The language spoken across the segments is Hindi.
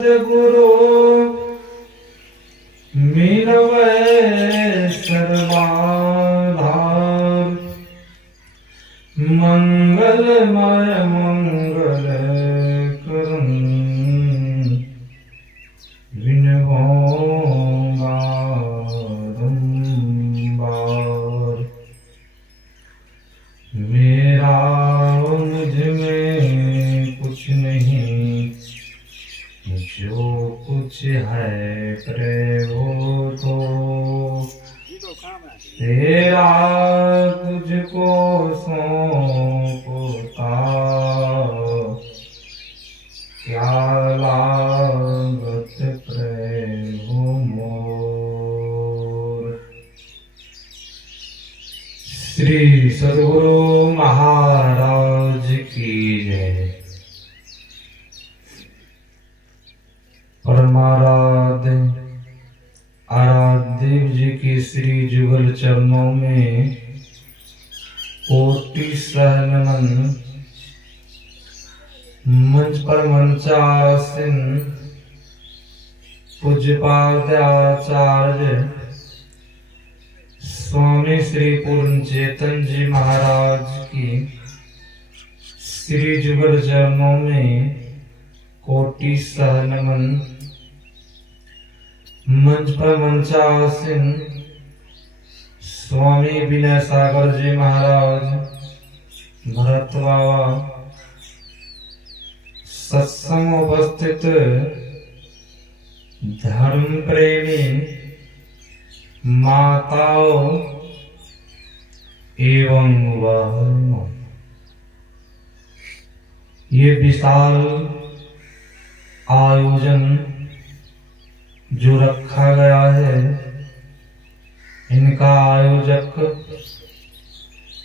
गुरु मिलवै सर्वाधार मंगलमय मंगल करम विनहो बारंबार। मेरा मुझ में कुछ नहीं, जो कुछ है प्रभु तो तेरा तुझको सौंपता। क्या लागत प्रभु मोर। श्री सद्गुरु महाराज की जय। परमाराध्य आराध्य जी की श्री जुगल चरणों में कोटि सहनमन। मंच पर मंचासीन पूज्यपादाचार्य स्वामी श्री पूर्ण चेतन जी महाराज की श्री जुगल चरणों में कोटि सहनमन। मंच पर मंचासीन स्वामी विनय सागर जी महाराज, भरत बाबा, सत्संग उपस्थित धर्म प्रेमी माताओं एवं बहनों, ये विशाल आयोजन जो रखा गया है, इनका आयोजक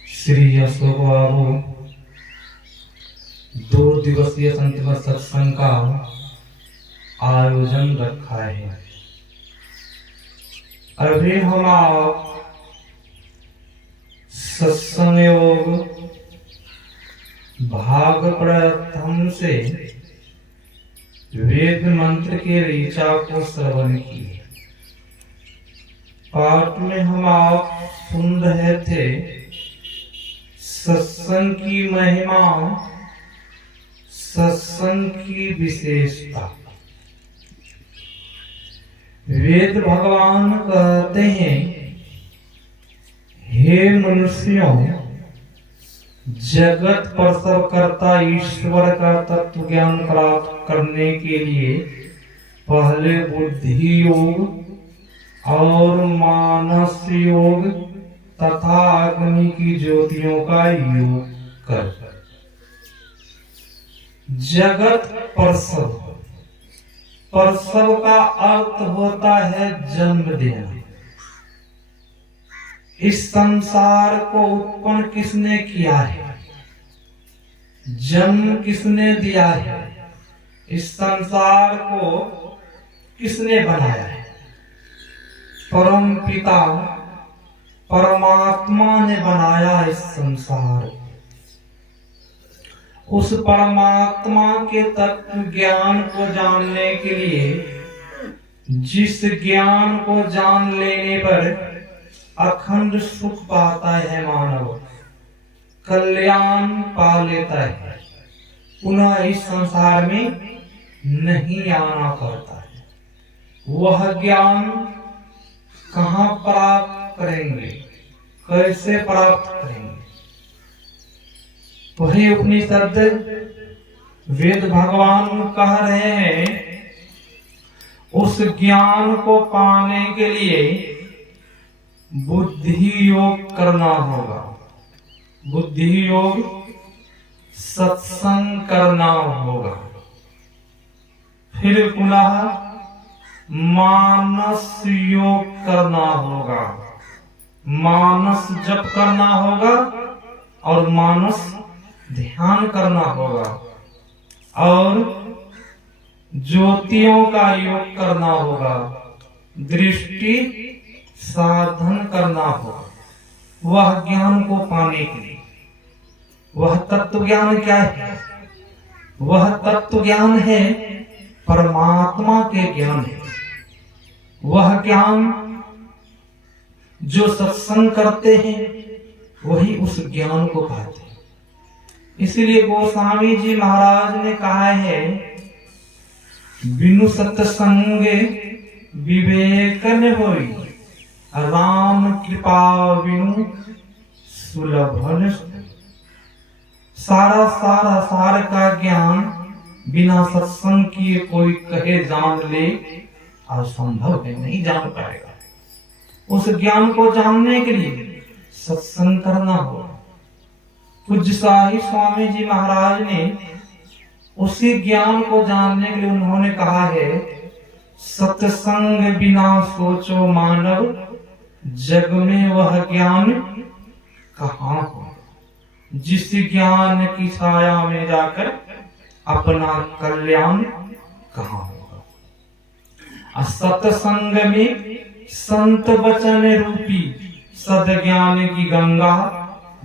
श्री अशोक बाबू 2 दिवसीय संत सत्संग का आयोजन रखा है। अभी हम आप सत्संग योग भाग प्रथम से वेद मंत्र के ऋचा को श्रवण किए। पाठ में हम आप सुन रहे थे सत्संग की महिमा, सत्संग की विशेषता। वेद भगवान कहते हैं, हे मनुष्यों, जगत प्रसव करता ईश्वर का तत्व ज्ञान प्राप्त करने के लिए पहले बुद्धि योग और मानस योग तथा अग्नि की ज्योतियों का योग कर। जगत प्रसव, प्रसव का अर्थ होता है जन्म देना। इस संसार को उत्पन्न किसने किया है, जन्म किसने दिया है, इस संसार को किसने बनाया है? परम पिता परमात्मा ने बनाया इस संसार। उस परमात्मा के तत्व ज्ञान को जानने के लिए, जिस ज्ञान को जान लेने पर अखंड सुख पाता है मानव, कल्याण पा लेता है, पुनः इस संसार में नहीं आना पड़ता है। वह ज्ञान कहाँ प्राप्त करेंगे, कैसे प्राप्त करेंगे? वही उपनिषद वेद भगवान कह रहे हैं, उस ज्ञान को पाने के लिए बुद्धि योग करना होगा। बुद्धि योग सत्संग करना होगा। फिर पुनः मानस योग करना होगा। मानस जप करना होगा और मानस ध्यान करना होगा और ज्योतियों का योग करना होगा। दृष्टि साधन करना होगा वह ज्ञान को पाने के लिए। वह तत्व ज्ञान क्या है? वह तत्व ज्ञान है परमात्मा के ज्ञान है। वह ज्ञान जो सत्संग करते हैं वही उस ज्ञान को कहते हैं। इसलिए गोस्वामी जी महाराज ने कहा है, बिनु सत्संग विवेक न होई, राम कृपा बिनु सुलभ न। सार का ज्ञान बिना सत्संग किए कोई कहे जान ले, असंभव है, नहीं जान पाएगा। उस ज्ञान को जानने के लिए सत्संग करना होगा। पूज्य साहिब स्वामी जी महाराज ने उसी ज्ञान को जानने के लिए उन्होंने कहा है, सत्संग बिना सोचो मानव, जग में वह ज्ञान कहाँ हो। जिस ज्ञान की छाया में जाकर अपना कल्याण कहाँ होगा। सत्संग में संत वचन रूपी सद्ज्ञान की गंगा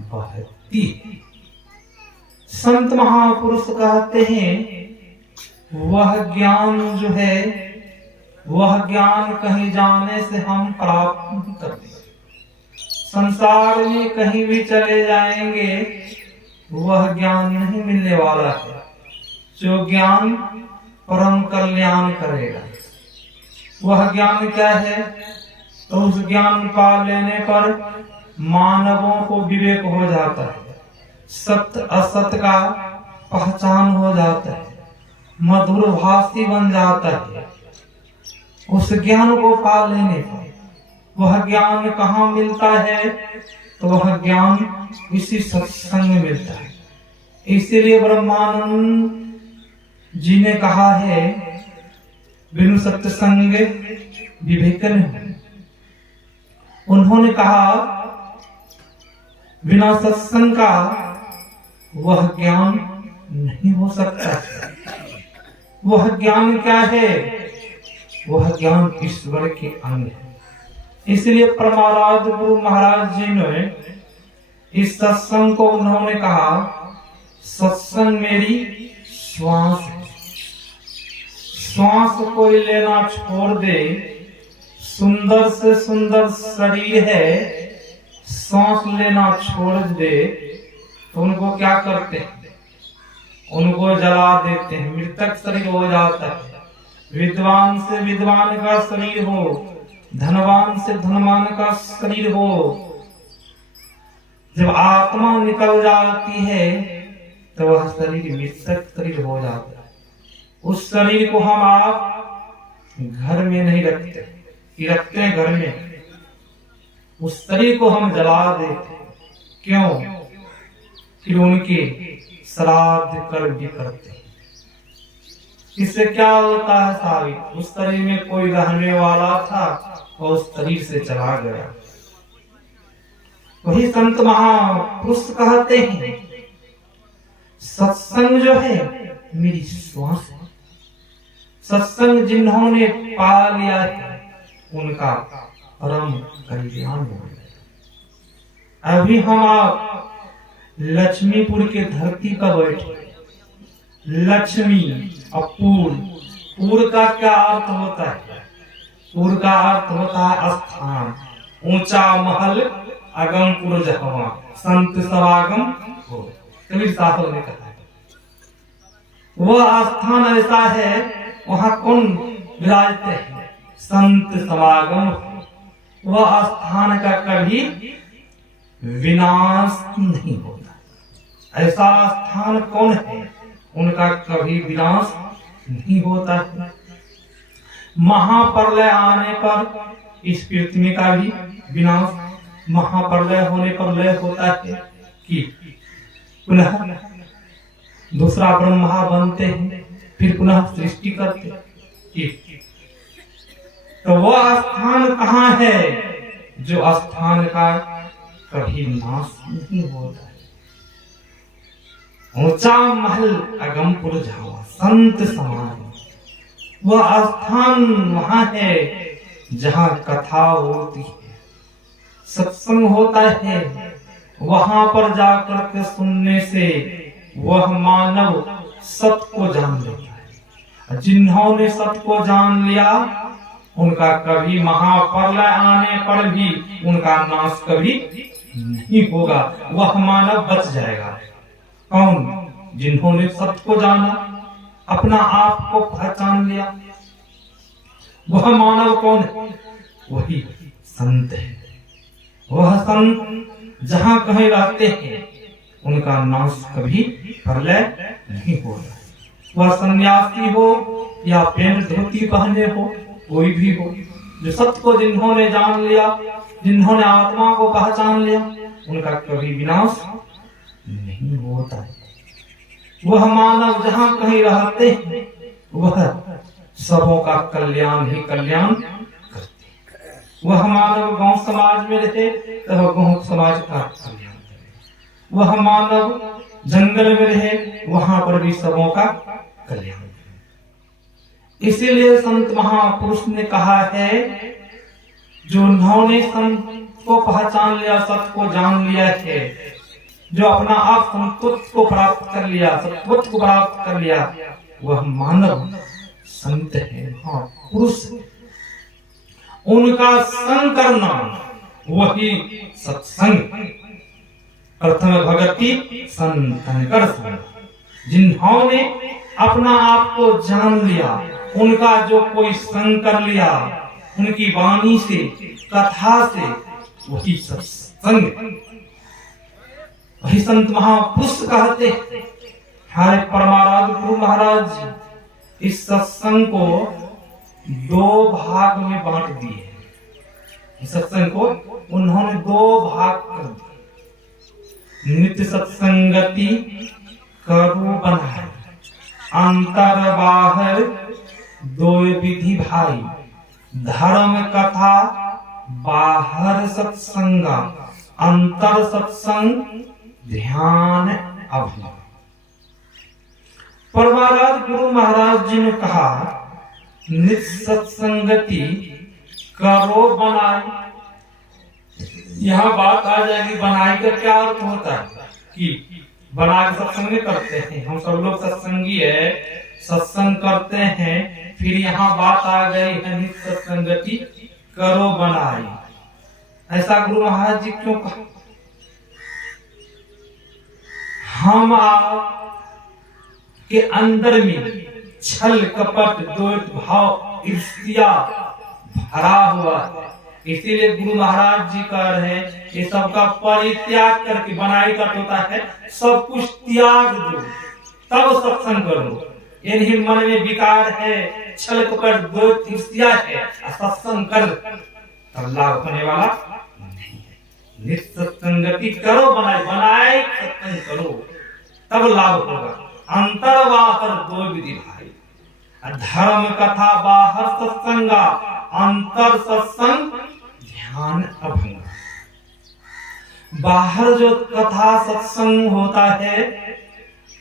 बहती है। संत महापुरुष कहते हैं, वह ज्ञान जो है, वह ज्ञान कहीं जाने से हम प्राप्त नहीं करते। संसार में कहीं भी चले जाएंगे, वह ज्ञान नहीं मिलने वाला है। जो ज्ञान परम कल्याण करेगा, वह ज्ञान क्या है? तो उस ज्ञान पा लेने पर मानवों को विवेक हो जाता है, सत्य असत का पहचान हो जाता है, मधुर भाषी बन जाता है। उस ज्ञान को पा लेने पर वह ज्ञान कहाँ मिलता है? तो वह ज्ञान इसी सत्संग में मिलता है। इसीलिए ब्रह्मानंद जी ने कहा है, बिनु सत्संग विवेक न। उन्होंने कहा, बिना सत्संग का वह ज्ञान नहीं हो सकता। वह ज्ञान क्या है? वह ज्ञान ईश्वर के अंग है। इसलिए परमाराध्य गुरु महाराज जी ने इस सत्संग को उन्होंने कहा, सत्संग मेरी श्वास है। श्वास कोई लेना छोड़ दे, सुंदर से सुंदर शरीर है, सांस लेना छोड़ दे तो उनको क्या करते हैं? उनको जला देते हैं, मृतक शरीर हो जाता है। विद्वान से विद्वान का शरीर हो, धनवान से धनवान का शरीर हो, जब आत्मा निकल जाती है तो वह शरीर मृतक शरीर हो जाता है। उस शरीर को हम आप घर में नहीं रखते, रखते हैं घर में, उस शरीर को हम जला देते। क्यों? फिर उनके श्राद्ध कर्म भी करते हैं। इससे क्या होता है साबित? उस शरीर में कोई रहने वाला था और उस शरीर से चला गया। वही संत महापुरुष कहते हैं, सत्संग जो है मेरी श्वास है। सत्संग जिन्होंने पा लिया है उनका परम कल्याण हो गया। अभी हम आप लक्ष्मीपुर के धरती पर बैठे। लक्ष्मी और पूर का क्या अर्थ होता है? पूर का अर्थ होता है स्थान, ऊंचा महल, अगम पुर जहवा, संत समागम हो। कबीर साहब ने कहा, वह स्थान ऐसा है वहां कौन विराजते हैं? संत समागम। वह स्थान का कभी विनाश नहीं होता। ऐसा स्थान कौन है? उनका कभी विनाश नहीं होता है। महाप्रलय आने पर इस पृथ्वी का भी विनाश, महाप्रलय होने पर लय होता है कि पुनः दूसरा ब्रह्मा बनते हैं, फिर पुनः सृष्टि करते हैं। तो वह स्थान कहाँ है जो स्थान का कभी नाश नहीं होता है? ऊंचा महल अगमपुर जावा, संत समागम। वह स्थान वहां है जहां कथा होती है, सत्संग होता है। वहां पर जाकर के सुनने से वह मानव सत्य को जान लेता है। जिन्होंने सत्य को जान लिया उनका कभी महाप्रलय आने पर भी उनका नाश कभी नहीं होगा, वह मानव बच जाएगा। कौन? जिन्होंने सत्य को जाना, अपना आप को पहचान लिया। वह मानव कौन है? वही संत है। वह संत जहां कहीं रहते हैं उनका नाश कभी प्रलय नहीं होगा। वह सन्यासी हो या पेंट धोती पहने हो, कोई भी हो, जो सत्य को जिन्होंने जान लिया, जिन्होंने आत्मा को पहचान लिया, उनका कभी विनाश नहीं होता है। वह मानव जहां कहीं रहते हैं वह सबों का कल्याण ही कल्याण करते। वह मानव गांव समाज में रहे तो गांव समाज का कल्याण करे। वह मानव जंगल में रहे वहां पर भी सबों का कल्याण। इसीलिए संत महापुरुष ने कहा है, जो उन्होंने संत को पहचान लिया, सत्य को जान लिया है, जो अपना आप संतुष्ट को प्राप्त कर लिया, सत्वत्व को प्राप्त कर लिया, वह मानव संत है, हाँ पुरुष है। उनका संग करना वही सत्संग। प्रथम भगति संतन कर संग। जिन्होंने अपना आप को जान लिया, उनका जो कोई संग कर लिया, उनकी वाणी से, कथा से, वही सत्संग, वही संत महापुरुष कहते हैं। हमारे परमाराध्य गुरु महाराज इस सत्संग को 2 भाग में बांट दिए। इस सत्संग को उन्होंने 2 भाग कर दिए। नित्य सत्संगति करो बनाए, अंतर बाहर 2 विधि भाई, धर्म कथा बाहर सत्संग, अंतर सत्संग ध्यान अभंग। परमाराध्य गुरु महाराज जी ने कहा, नित्य सत्संगति करो बनाए। यहाँ बात आ जाएगी बनाए का क्या अर्थ होता है, कि बना के सत्संग नहीं करते हैं। हम सब लोग सत्संगी है, सत्संग करते हैं, फिर यहाँ बात आ गई है नित्य सत्संगति करो बनाए। ऐसा गुरु महाराज जी क्यों कहा? हम के अंदर में छल कपट द्वैत भाव ईर्ष्या भरा हुआ है। इसीलिए गुरु महाराज जी कह रहे हैं, ये सबका परित्याग करके, बनाई का होता है सब कुछ त्याग दो तब सत्संग करो। यदि मन में विकार है, छल कपट द्वैत ईर्ष्या है, सत्संग कर तब लाभ होने वाला नहीं है। नित्य सत्संगति करो बनाए, बनाए सत्संग करो तब लाभ होगा। अंतर बाहर 2 विधि भाई, धर्म कथा बाहर सत्संगा, अंतर सत्संग ध्यान अभंग। बाहर जो कथा सत्संग होता है,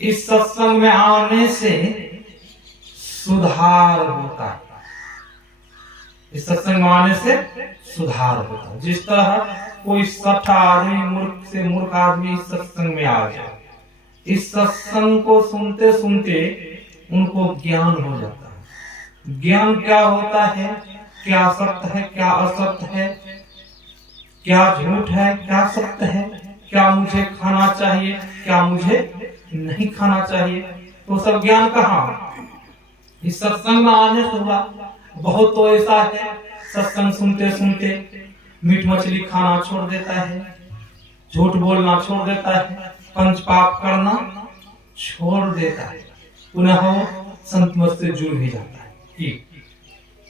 इस सत्संग में आने से सुधार होता है। इस सत्संग में आने से सुधार होता है। जिस तरह कोई सठा आदमी, मूर्ख से मूर्ख आदमी इस सत्संग में आ गया, इस सत्संग को सुनते सुनते उनको ज्ञान हो जाता है। ज्ञान क्या होता है, क्या सत्य है, क्या असत्य है, क्या झूठ है, क्या सत्य है, क्या मुझे खाना चाहिए, क्या मुझे नहीं खाना चाहिए, तो सब ज्ञान कहाँ? इस सत्संग में आने से हुआ। बहुत तो ऐसा है, सत्संग सुनते सुनते मीट मछली खाना छोड़ देता है, झूठ बोलना छोड़ देता है, पंच पाप करना छोड़ देता है, पुनः संत मत से जुड़ भी जाता है।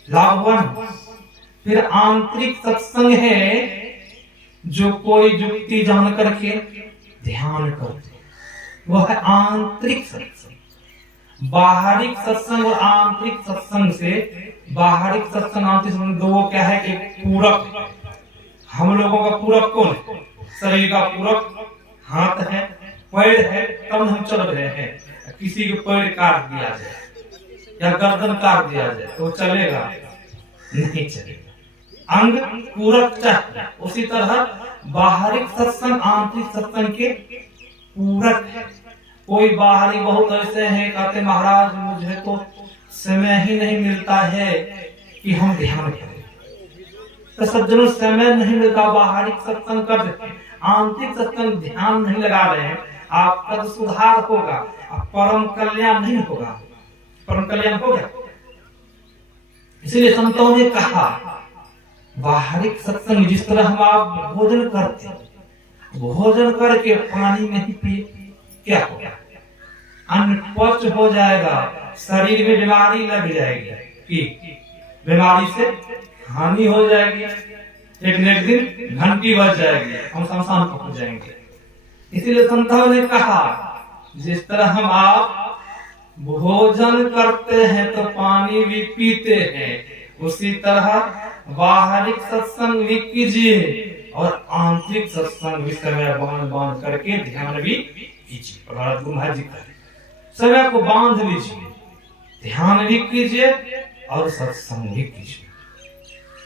लाभ हुआ। फिर आंतरिक सत्संग है, जो कोई युक्ति जान करके ध्यान करते, वह है आंतरिक सत्संग। बाहरिक सत्संग और आंतरिक सत्संग से, बाहरिक सत्संग आंतरिक सत्संग दो क्या है, एक पूरक। हम लोगों का पूरक कौन है? शरीर का पूरक हाथ है, पैर है, तब हम चल रहे हैं। किसी के पैर काट दिया जाए या गर्दन काट दिया जाए तो चलेगा? नहीं चलेगा। अंग पूरक चाहिए। उसी तरह बाहरिक सत्संग आंतरिक सत्संग के पूरक है। कोई बाहरी बहुत ऐसे हैं, कहते महाराज मुझे तो समय ही नहीं मिलता है कि हम ध्यान करें। तो सज्जनों, समय नहीं मिलता, बाहरी सत्संग कर देते, आंतरिक सत्संग ध्यान नहीं लगा रहे हैं, आपका तो सुधार होगा, परम कल्याण नहीं होगा। परम कल्याण होगा। इसलिए संतों ने कहा, बाहरी सत्संग जिस तरह हम आप भोजन करते, भोजन करके पानी नहीं पिए, क्या होगा? अन्न पच हो जाएगा, शरीर में बीमारी लग जाएगी, कि बीमारी से हानि हो जाएगी, एक न एक दिन घंटी बज जाएगी, हम शमशान पहुंच जाएंगे। इसीलिए संतों ने कहा, जिस तरह हम आप भोजन करते हैं तो पानी भी पीते हैं, उसी तरह बाहरिक सत्संग भी कीजिए और आंतरिक सत्संग भी समय बांध करके ध्यान भी कीजिए। प्रहलाद गुरु महाराज जी कहे, समय को बांध लीजिए, ध्यान भी कीजिए और सत्संग भी कीजिए।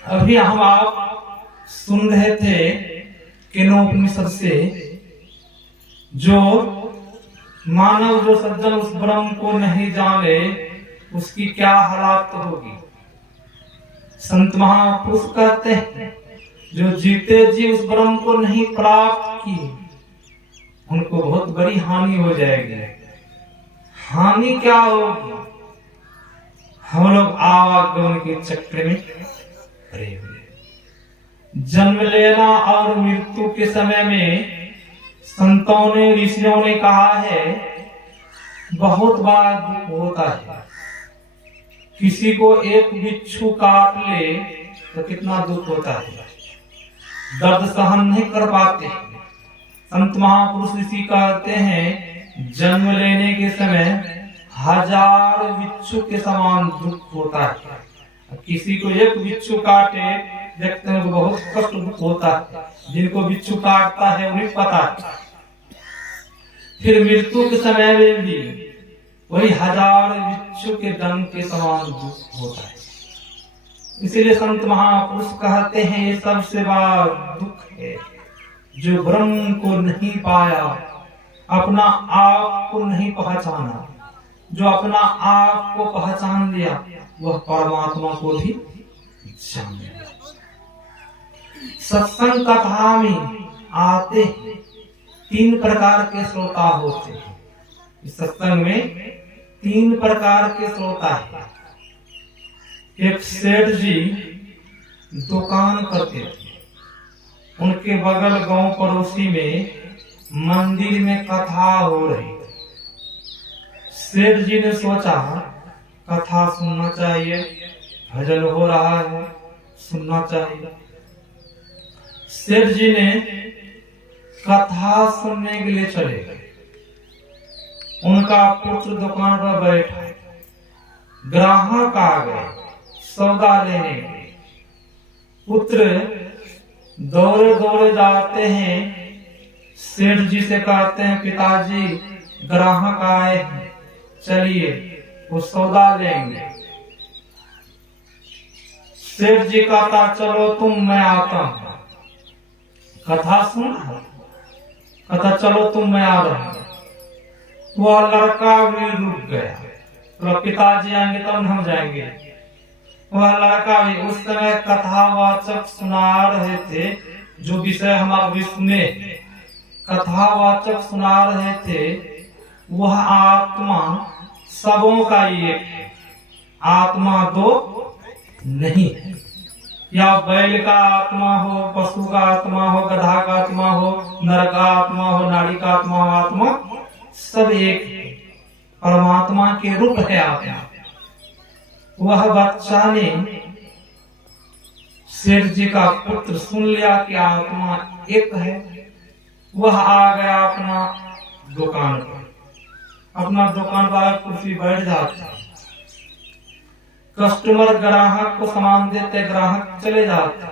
अभी हम आप सुन रहे थे केनोपनिषद से, जो मानव जो सज्जन उस ब्रह्म को नहीं जाने, उसकी क्या हालत होगी। संत महापुरुष कहते हैं, जो जीते जी उस ब्रह्म को नहीं प्राप्त किए, उनको बहुत बड़ी हानि हो जाएगी। हानि क्या होगी? हम लोग आवागमन के चक्र में पड़े हुए। जन्म लेना और मृत्यु के समय में संतों ने, ऋषियों ने कहा है, बहुत बार दुख होता है। किसी को एक बिच्छू काट ले तो कितना दुख होता है, दर्द सहन नहीं कर पाते। संत महापुरुष ऋषि कहते हैं, जन्म लेने के समय 1000 बिच्छू के समान दुख होता है। किसी को एक बिच्छू काटे, देखते हैं बहुत कष्ट दुख होता है। जिनको बिच्छू काटता है उन्हें पता है। फिर मृत्यु के समय में भी वही 1000 बिच्छू के दंड के समान दुख होता है। इसीलिए संत महापुरुष कहते हैं, ये सबसे बड़ा दुख है जो ब्रह्म को नहीं पाया, अपना आप को नहीं पहचाना। जो अपना आप को पहचान लिया, वह परमात्मा को भी जान लिया। सत्संग कथा में आते 3 प्रकार के श्रोता होते हैं। इस सत्संग में 3 प्रकार के श्रोता है। एक सेठ जी दुकान करते थे, उनके बगल गांव पड़ोसी में मंदिर में कथा हो रही थी। सेठ जी ने सोचा, कथा सुनना चाहिए, भजन हो रहा है, सुनना चाहिए। सेठ जी ने कथा सुनने के लिए चले गए। उनका पुत्र दुकान पर बैठा, ग्राहक आ गए सौदा लेने के। पुत्र दौड़े दौड़े जाते हैं, सेठ जी से कहते हैं, पिताजी ग्राहक आए हैं, चलिए वो सौदा लेंगे। सेठ जी कहता, चलो तुम, मैं आता हूं। कथा सुन, कहता चलो तुम, मैं आ रहा हूं। वह लड़का भी रुक गया, तो पिताजी आएंगे तब हम जाएंगे। वह लड़का भी, उस समय कथावाचक सुना रहे थे, जो विषय हम अभी सुने, कथावाचक सुना रहे थे। वह आत्मा सबों का एक है, आत्मा 2 नहीं है। या बैल का आत्मा हो, पशु का आत्मा हो, गधा का आत्मा हो, नर का आत्मा हो, नारी का आत्मा हो, आत्मा सब एक है। परमात्मा के रूप है आत्मा। वह बच्चा ने, सेठ जी का पुत्र, सुन लिया कि आत्मा एक है। वह आ गया अपना दुकान पर, अपना दुकान पर कुर्सी बैठ जाता, कस्टमर ग्राहक को सामान देते, ग्राहक चले जाते।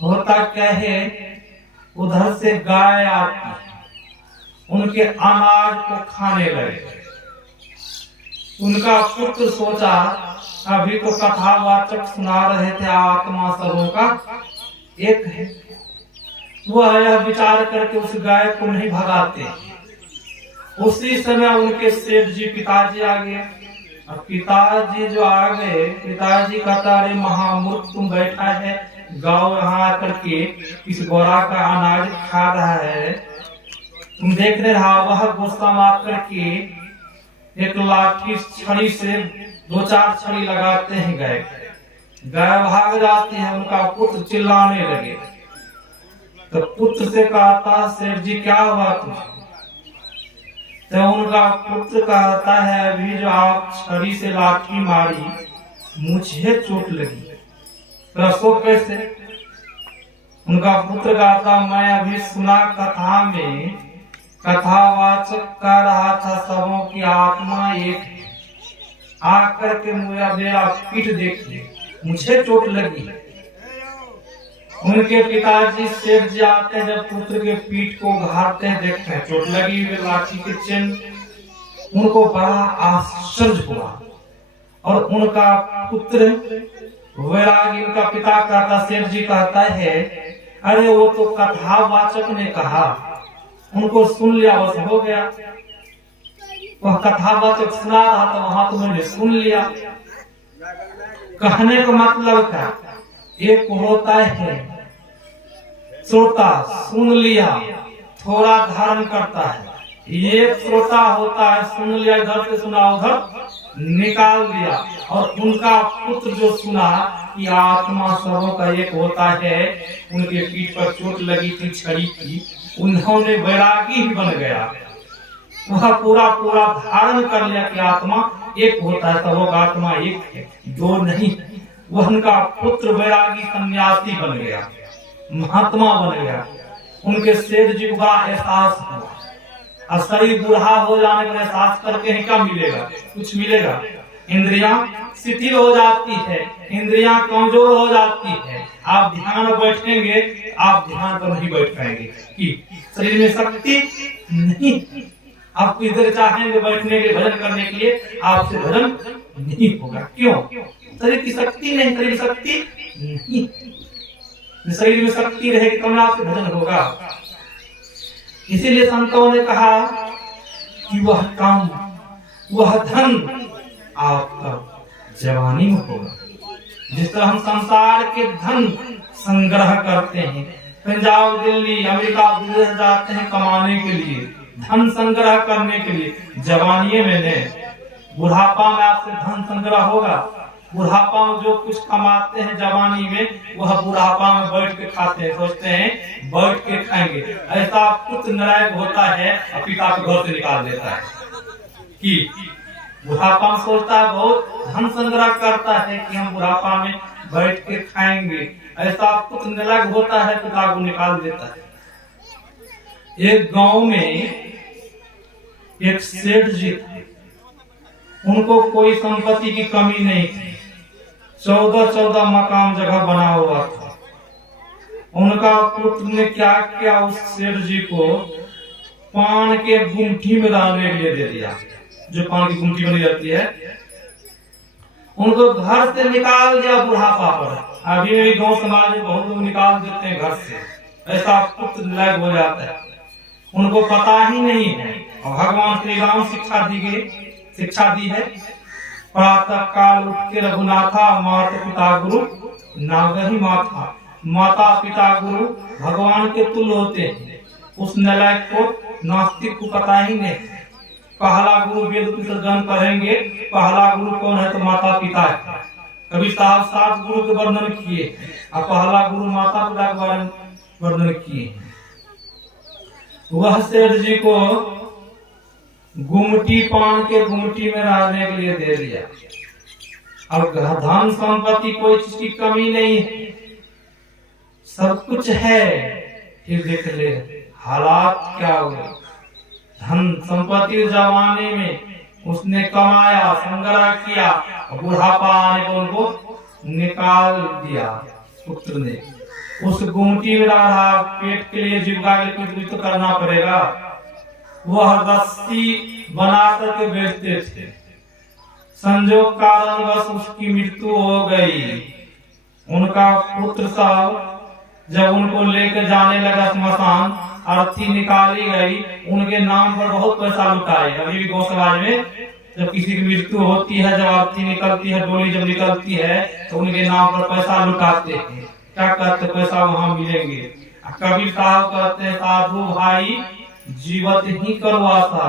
होता क्या है, उधर से गाय आती, उनके अनाज को खाने लगे। उनका पुत्र सोचा, अभी तो कथावाचक सुना रहे थे, आत्मा सबों का एक है। वह यह विचार करके उस गाय को नहीं भगाते। उसी समय उनके सेठ जी पिताजी आ गए। अब पिताजी जो आ गए, पिताजी कहता अरे महामूर्ख तुम बैठा है गाँव यहाँ आकर के इस गोरा का अनाज खा रहा है, तुम देख रहा। वह गुस्सा मार करके एक लाठी छड़ी से 2-4 छड़ी लगाते हैं, गाय भाग जाती है। उनका पुत्र चिल्लाने लगे तो पुत्र से कहता सेठ जी क्या हुआ तुझे? तो उनका पुत्र कहता है अभी जो आप छड़ी से लाठी मारी मुझे चोट लगी। तो कैसे? उनका पुत्र कहता मैं अभी सुना कथा में कथावाचक कह रहा था सबों की आत्मा एक है, आकर के मेरा पीठ देखिए मुझे चोट लगी। उनके पिताजी सेठ जी आते हैं, जब पुत्र के पीठ को घाते हैं देखते हैं चोट लगी हुई लाठी के चिन्ह, उनको बड़ा आश्चर्य हुआ। और उनका पुत्र वैरागी, उनका पिता कहता सेठ जी कहता है अरे वो तो कथावाचक ने कहा, उनको सुन लिया बस हो गया। वह कथावाचक सुना रहा था वहां तो मैंने सुन लिया। कहने का मतलब क्या? एक होता है श्रोता, सुन लिया थोड़ा धारण करता है, एक श्रोता होता है सुन लिया इधर से सुना उधर निकाल दिया। और उनका पुत्र जो सुना कि आत्मा सबों का एक होता है, उनके पीठ पर चोट लगी थी छड़ी की, उन्होंने वैरागी ही बन गया। वह पूरा धारण कर लिया कि आत्मा एक होता है, सबों का आत्मा एक है, दो नहीं। वह उनका पुत्र वैरागी सन्यासी बन गया, महात्मा बन गया। उनके सेठ जी को बड़ा एहसास हुआ। और शरीर बूढ़ा हो जाने पर एहसास करके क्या मिलेगा? कुछ मिलेगा? इंद्रियां शिथिल हो जाती है, इंद्रियां कमजोर हो जाती है। आप ध्यान में बैठेंगे, आप ध्यान पर नहीं बैठ पाएंगे कि शरीर में शक्ति नहीं। आप इधर चाहेंगे बैठने के भजन करने के लिए, आपसे भजन नहीं होगा। क्यों? शरीर की शक्ति नहीं, शरीर शक्ति नहीं। शरीर में शक्ति रहेगी तब आपसे भजन होगा। इसीलिए संतों ने कहा कि वह काम, वह धन आपका जवानी में होगा। जिस तरह हम संसार के धन संग्रह करते हैं, पंजाब दिल्ली अमेरिका विदेश जाते हैं कमाने के लिए, धन संग्रह करने के लिए, जवानी में नहीं। बुढ़ापा में आपसे धन संग्रह होगा। बुढ़ापा में जो कुछ कमाते हैं जवानी में, वह बुढ़ापा में बैठ के खाते हैं, सोचते हैं बैठ के खाएंगे। ऐसा पुत्र नालायक होता है और पिता को घर से निकाल देता है कि बुढ़ापा में सोचता है बहुत धन संग्रह करता है कि हम बुढ़ापा में बैठ के खाएंगे। ऐसा पुत्र नालायक होता है, पिता को निकाल देता है। एक गांव में एक सेठ जी थे, उनको कोई संपत्ति की कमी नहीं थी। 14 मकान जगह बना हुआ था। उनका पुत्र ने क्या किया, उस सेठ जी को पान के गुमठी में डालने के लिए दे दिया। जो पान की गुमठी बनी जाती है, उनको घर से निकाल दिया बुढ़ापा पर। अभी भी गांव समाज में बहुत लोग निकाल देते हैं घर से, ऐसा पुत्र नालायक हो जाता है। उनको पता ही नहीं है। और भगवान श्री राम शिक्षा दी है, प्रातः काल उठ के रघुनाथा, माता पिता गुरु नागही माथा। माता पिता गुरु भगवान के तुल्य होते हैं। उस नालायक को, नास्तिक को पता ही नहीं। पहला गुरु वेद को ज्ञान पढ़ेंगे, पहला गुरु कौन है तो माता पिता है। कभी सात गुरु के वर्णन किए और पहला गुरु माता पिता के वर्णन किए। वह सेठ जी को गुमटी, पान के गुमटी में रहने के लिए दे दिया। अब धन संपत्ति कोई चीज की कमी नहीं है, सब कुछ है। फिर देख ले हालात क्या हुए। धन संपत्ति जमाने में उसने कमाया, संग्रह किया, बुढ़ापा आने को उनको निकाल दिया पुत्र ने। उस गुमटी में रहा, पेट के लिए, जीविका के लिए कुछ तो करना पड़ेगा। वह रस्सी बना करके बेचते थे। संजोग कारणवश उसकी मृत्यु हो गई। उनका पुत्र साहब जब उनको लेकर जाने लगा स्मशान, अर्थी निकाली गई, उनके नाम पर बहुत पैसा लुटाए। अभी भी गौ समाज में जब किसी की मृत्यु होती है, जब आरती निकलती है, डोली जब निकलती है, तो उनके नाम पर पैसा लुटाते हैं। क्या कहते, पैसा वहां मिलेंगे। कबीर साहब कहते हैं, साधु भाई जीवत ही करो आशा,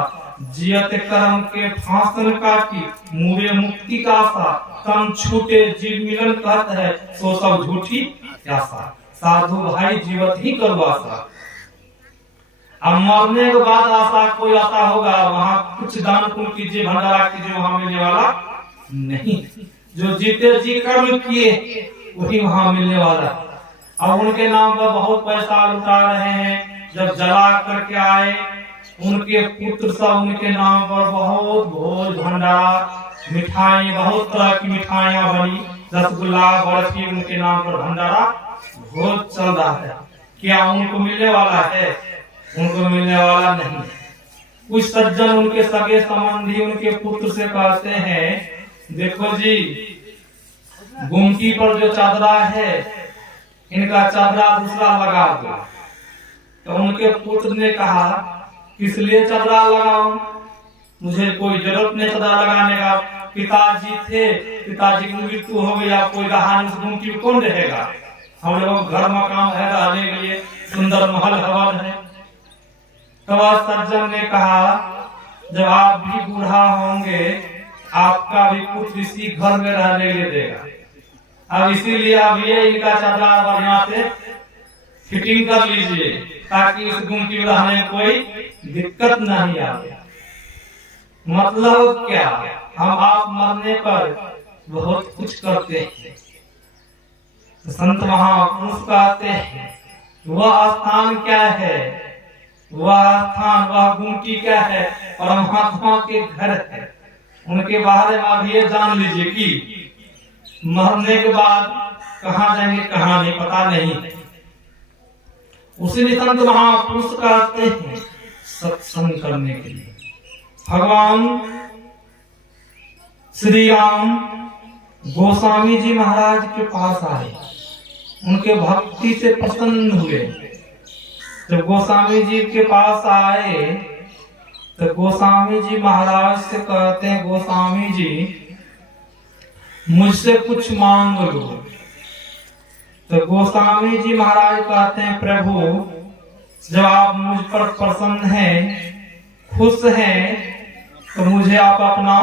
जियत कर्म के फांसन काटी, मुरे मुक्ति का आशा, तन छूटे जीव मिलन कहत है, सो सब झूठी आशा। साधु भाई जीवत ही करो आशा। अब मरने के बाद आशा, कोई आशा होगा वहां कुछ दान पुण्य कीजिए, भंडारा कीजिए, वहां मिलने वाला नहीं। जो जीते जी कर्म किए वही वहां मिलने वाला। अब उनके नाम पर बहुत पैसा लुटा रहे हैं। जब जला करके आए, उनके पुत्र सब उनके नाम पर बहुत भोज भंडारा, मिठाई, बहुत तरह की मिठाइयां बनी, रसगुल्ला बर्फी, उनके नाम पर भंडारा भोज चल रहा है। क्या उनको मिलने वाला है? उनको मिलने वाला नहीं। कुछ सज्जन उनके सगे संबंधी उनके पुत्र से कहते हैं, देखो जी गुमटी पर जो चादरा है, इनका चादरा दूसरा लगा दो। तो उनके पुत्र ने कहा, किस लिए चादरा लगाऊं, मुझे कोई जरूरत नहीं चादरा लगाने का। पिताजी थे, पिताजी की मृत्यु हो गई, कोई रहा नहीं, उस गुमटी में कौन रहेगा। हम लोग घर मकान है, रहने के लिए सुंदर महल हवन है। तो सज्जन ने कहा, जब आप भी बूढ़ा होंगे, आपका भी पुत्र इसी घर में रहने के लिए देगा। अब इसीलिए अब ये इनका चादरा बढ़िया से फिटिंग कर लीजिए, ताकि इस गुमटी में रहने में कोई दिक्कत नहीं आए। मतलब क्या, हम आप मरने पर बहुत कुछ करते हैं। संत महापुरुष कहते हैं, वह स्थान क्या है, वह स्थान, वह गुमटी क्या है, परमात्मा के घर है। उनके बारे में आप ये जान लीजिए कि मरने के बाद कहाँ जाएंगे, कहाँ नहीं, पता नहीं। उसी संत महापुरुष कहते हैं, सत्संग करने के लिए भगवान श्री राम गोस्वामी जी महाराज के पास आए, उनके भक्ति से प्रसन्न हुए। जब गोस्वामी जी के पास आए तो गोस्वामी जी महाराज से कहते हैं, गोस्वामी जी मुझसे कुछ मांग लो। तो गोस्वामी जी महाराज कहते हैं, प्रभु जब आप मुझ पर प्रसन्न हैं, खुश हैं, तो मुझे आप अपना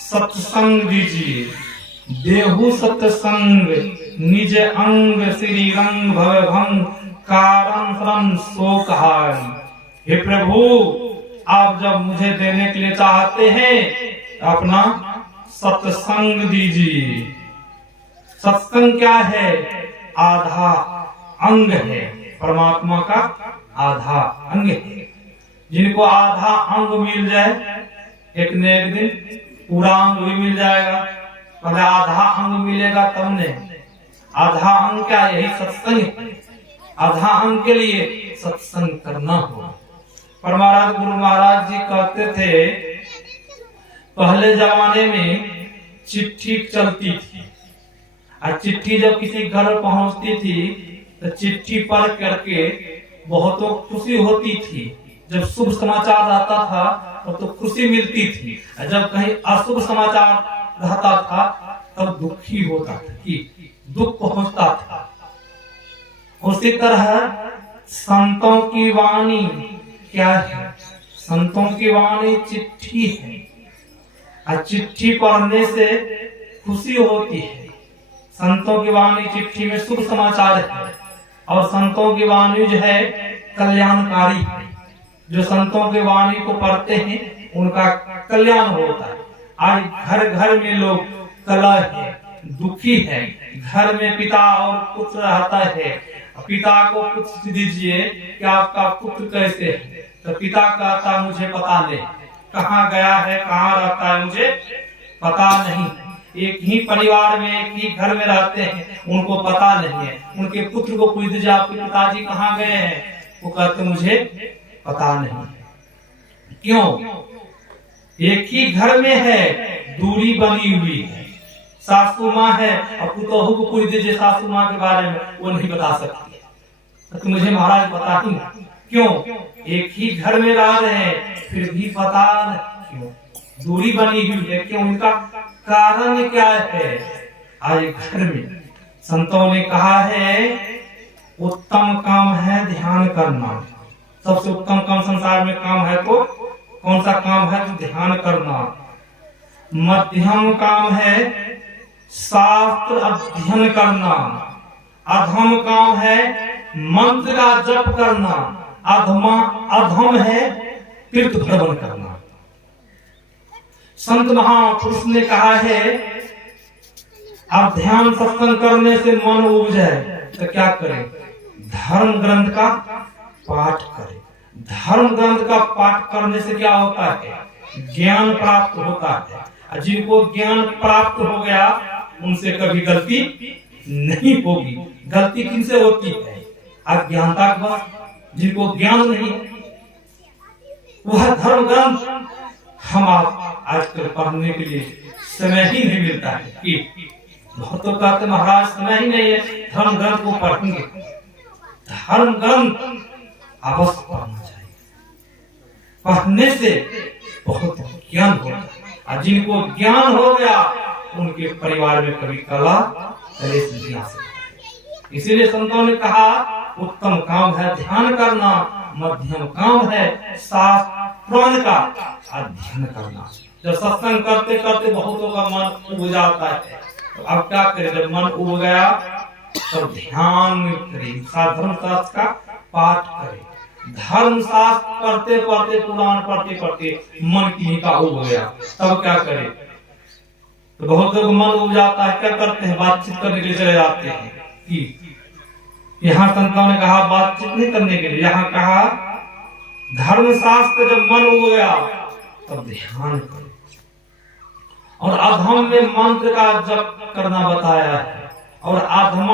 सत्संग दीजिए। देहु सत्संग निज अंग श्री रंग भव भंग कारण श्रम शोक हार। हे प्रभु, आप जब मुझे देने के लिए चाहते हैं, अपना सत्संग दीजिए। सत्संग क्या है? आधा अंग है, परमात्मा का आधा अंग है। जिनको आधा अंग मिल जाए, एक न एक दिन पूरा अंग भी मिल जाएगा। पहले आधा अंग मिलेगा तब ने। आधा अंग क्या? यही सत्संग है। आधा अंग के लिए सत्संग करना हो। पर महाराज गुरु महाराज जी कहते थे, पहले जमाने में चिट्ठी चलती थी, और चिट्ठी जब किसी घर पहुंचती थी तो चिट्ठी पढ़ करके बहुतों खुशी होती थी। जब शुभ समाचार आता था तो खुशी मिलती थी, और जब कहीं अशुभ समाचार रहता था तब दुखी होता था कि दुख पहुंचता था। उसी तरह संतों की वाणी क्या है? संतों की वाणी चिट्ठी है, और चिट्ठी पढ़ने से खुशी होती है। संतों की वाणी चिट्ठी में शुभ समाचार है, और संतों की वाणी जो है कल्याणकारी है। जो संतों की वाणी को पढ़ते हैं उनका कल्याण होता है। आज घर घर में लोग कलह है, दुखी है। घर में पिता और पुत्र रहता है, पिता को पूछ दीजिए कि आपका पुत्र कैसे है, तो पिता कहता मुझे पता नहीं, कहाँ गया है, कहाँ रहता है, मुझे पता नहीं। एक ही परिवार में, एक ही घर में रहते हैं, उनको पता नहीं है। उनके पुत्र को पूछ दीजिए आपके पिताजी कहाँ गए हैं, वो कहते मुझे पता नहीं। क्यों? एक ही घर में है, दूरी बनी हुई है। सासू माँ है, और पुतोहू को पूछ दीजिए सासू माँ के बारे में, वो नहीं बता सकती। तो मुझे महाराज पता ही नहीं। क्यों? एक ही घर में रह रहे हैं, फिर भी पता नहीं। क्यों? दूरी बनी हुई है। क्यों? इनका कारण क्या है? आज घर में संतों ने कहा है उत्तम काम है ध्यान करना। सबसे उत्तम काम संसार में काम है तो कौन सा काम है? तो ध्यान करना। मध्यम काम है शास्त्र अध्ययन करना। अधम काम है मंत्र का जप करना। अधम है तीर्थ भ्रमण करना। संत महापुरुष ने कहा है अब ध्यान सत्संग करने से मन उब जाए तो क्या करें? धर्म ग्रंथ का पाठ करें। धर्म ग्रंथ का पाठ करने से क्या होता है? ज्ञान प्राप्त होता है। जिनको ज्ञान प्राप्त हो गया उनसे कभी गलती नहीं होगी। गलती किनसे होती है? अज्ञानता बस। जिनको ज्ञान नहीं वह धर्म ग्रंथ हम आप आजकल पढ़ने के लिए समय ही नहीं मिलता है कि बहुत तो कहते महाराज समय ही नहीं है धर्म ग्रंथ को पढ़ेंगे। धर्म ग्रंथ अवश्य पढ़ना चाहिए। पढ़ने से बहुत ज्ञान होता है और जिनको ज्ञान हो गया उनके परिवार में कभी कला कलेश नहीं आ सकता। इसीलिए संतों ने कहा उत्तम काम है ध्यान करना। मध्यम काम है शास्त्र पुराण का अध्ययन करना। जब सत्संग करते करते बहुतों का मन उब जाता है तो अब क्या करें? जब मन उब गया तो ध्यान करें, धर्म शास्त्र का पाठ करें। धर्म शास्त्र पढ़ते पढ़ते पुराण पढ़ते पढ़ते मन की का उब गया तब क्या करें? तो बहुत लोग मन उब जाता है, क्या करते हैं? बातचीत करने के लिए चले जाते हैं। कि यहाँ संतों ने कहा बातचीत नहीं करने के लिए, यहाँ कहा धर्म शास्त्र जब मन उब गया तब ध्यान करो। और अधम में मंत्र का जप करना बताया है। और अधम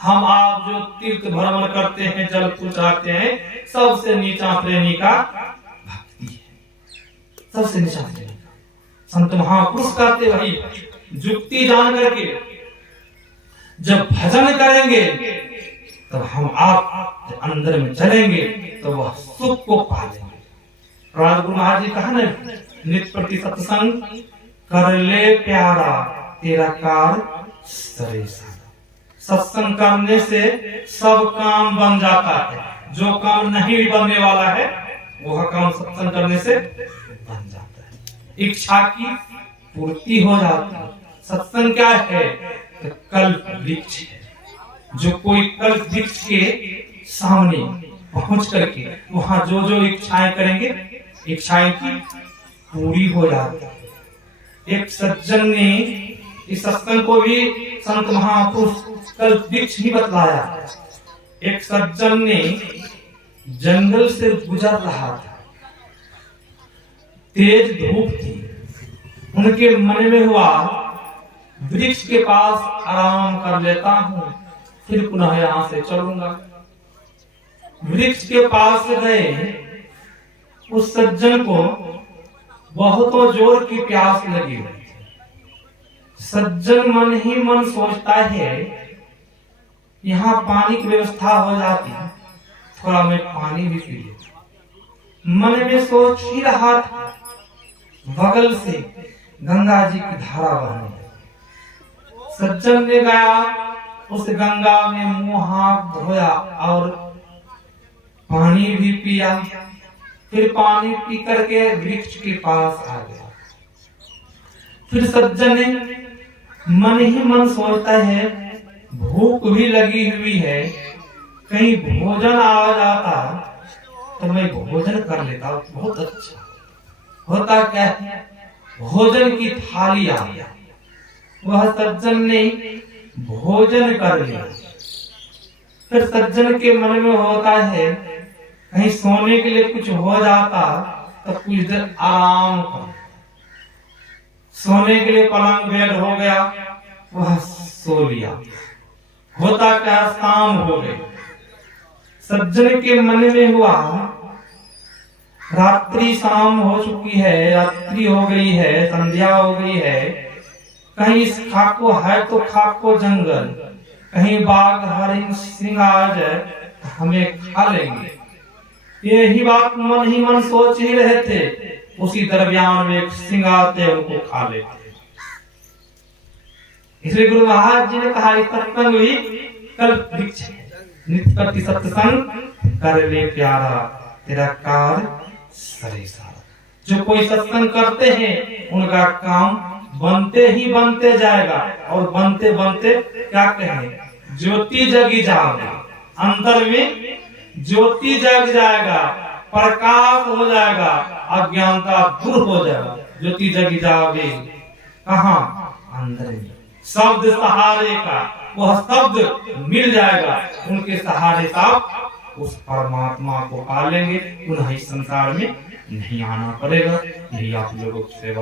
हम आप जो तीर्थ भ्रमण करते हैं जल फूल चढ़ाते हैं सबसे नीचा श्रेणी का भक्ति है। सबसे नीचा श्रेणी का संत महापुरुष कहते वही जुक्ति जान करके जब भजन करेंगे तो हम आप अंदर में चलेंगे तो वह सुख को पा लेंगे। राज गुरु महाराज जी कहा न नित्य प्रति सत्संग कर ले प्यारा तेरा कार सरे सारा। सत्संग करने से सब काम बन जाता है। जो काम नहीं बनने वाला है वह काम सत्संग करने से बन जाता है। इच्छा की पूर्ति हो जाती है। सत्संग क्या है? तो कल्प वृक्ष है। जो कोई कल्प वृक्ष के सामने पहुंच करके वहां जो जो इच्छाएं करेंगे इच्छाएं की पूरी हो जाती है। एक सज्जन ने इस सत्संग को भी संत महापुरुष कल्प वृक्ष ही बतलाया। एक सज्जन ने जंगल से गुजर रहा था, तेज धूप थी। उनके मन में हुआ वृक्ष के पास आराम कर लेता हूँ फिर पुनः यहाँ से चलूंगा। वृक्ष के पास गए। उस सज्जन को बहुतों जोर की प्यास लगी। सज्जन मन ही मन सोचता है यहाँ पानी की व्यवस्था हो जाती, थोड़ा मैं पानी भी पी लूं। मन में सोच ही रहा था, बगल से गंगा जी की धारा बहने। सज्जन ने गया, उस गंगा में मुंह हाथ धोया और पानी भी पिया। फिर पानी पी करके वृक्ष के पास आ गया। फिर सज्जन ने मन ही मन सोचता है भूख भी लगी हुई है, कहीं भोजन आ जाता तो मैं भोजन कर लेता, बहुत अच्छा होता। क्या है? भोजन की थाली आ गया। वह सज्जन ने भोजन कर लिया। फिर सज्जन के मन में होता है कहीं सोने के लिए कुछ हो जाता तो कुछ देर आराम कर। सोने के लिए पलंग बेड हो गया, वह सो लिया। होता क्या? शाम हो गई। सज्जन के मन में हुआ रात्रि शाम हो चुकी है, रात्रि हो गई है, संध्या हो गई है। कहीं इस खाको है तो खाको जंगल, कहीं बाघ हरिण सिंह आ जाए हमें खा लेंगे। यही बात मन ही मन सोच ही रहे थे उसी दरमियान में एक सिंगाते उनको खा लेते। इसलिए गुरु महाराज जी ने कहा सत्संग भी कल्प वृक्ष है, नित्य प्रति सत्संग कर ले प्यारा, तेरा कार्य सरे सारा। जो कोई सत्संग करते हैं उनका काम बनते ही बनते जाएगा, और बनते बनते क्या कहें, ज्योति जगी जाएगा, अंतर में ज्योति जग जाएगा, प्रकाश हो जाएगा, अज्ञानता दूर हो जाएगा। ज्योति जगी जाओगे कहाँ, अंदर में। शब्द सहारे का वह शब्द मिल जाएगा, उनके सहारे आप उस परमात्मा को पा लेंगे, पुनः इस संसार में नहीं आना पड़ेगा। यही आप लोगों की सेवा